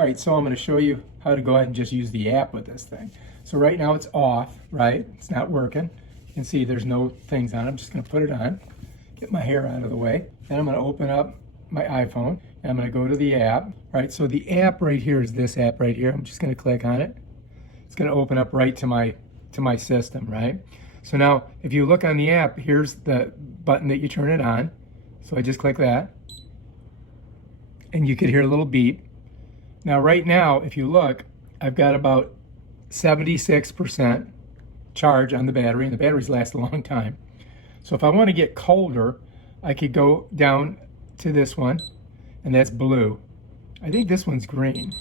right, so I'm going to show you how to go ahead and just use the app with this thing. So right now it's off, right? It's not working. You can see there's no things on it. I'm just going to put it on, get my hair out of the way. Then I'm going to open up my iPhone and I'm going to go to the app, right? So the app right here is this app right here. I'm just going to click on it. It's going to open up right to my system, right? So now if you look on the app, here's the button that you turn it on. So I just click that and you could hear a little beep. Now right now, if you look, I've got about 76% charge on the battery, and the batteries last a long time. So if I want to get colder, I could go down to this one, and that's blue. I think this one's green.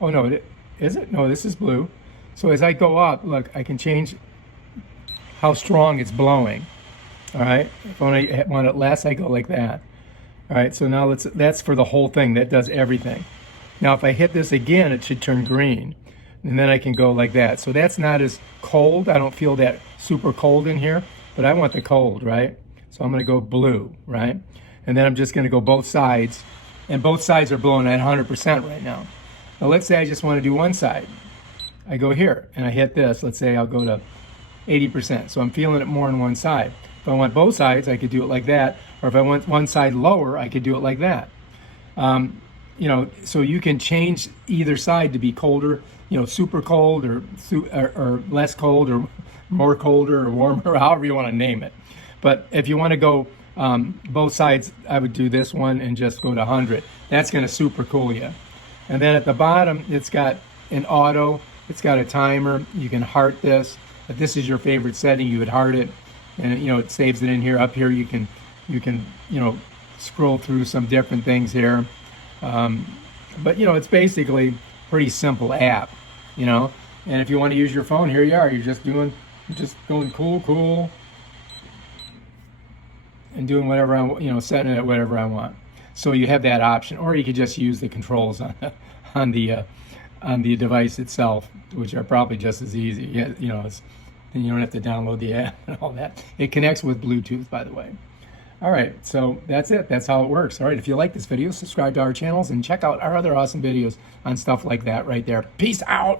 Oh no, is it? No, this is blue. So as I go up, look, I can change how strong it's blowing. All right, if I want it less, I go like that. All right, so now that's for the whole thing. That does everything. Now if I hit this again, it should turn green. And then I can go like that. So that's not as cold. I don't feel that super cold in here, but I want the cold, right? So I'm gonna go blue, right? And then I'm just gonna go both sides, and both sides are blowing at 100% right now. Now let's say I just wanna do one side. I go here and I hit this. Let's say I'll go to 80%. So I'm feeling it more on one side. If I want both sides, I could do it like that. Or if I want one side lower, I could do it like that. You know, so you can change either side to be colder, you know, super cold or less cold or more colder or warmer, however you want to name it. But if you want to go both sides, I would do this one and just go to 100. That's going to super cool you. And then at the bottom, it's got an auto. It's got a timer. You can heart this. If this is your favorite setting, you would heart it, and you know it saves it in here. Up here, you can you know scroll through some different things here. But you know it's basically a pretty simple app, you know. And if you want to use your phone, here you are. You're just going cool, and doing whatever I want, you know, setting it at whatever I want. So you have that option, or you could just use the controls on the device itself, which are probably just as easy. You know, then you don't have to download the app and all that. It connects with Bluetooth, by the way. All right, so that's it. That's how it works. All right, if you like this video, subscribe to our channels and check out our other awesome videos on stuff like that right there. Peace out.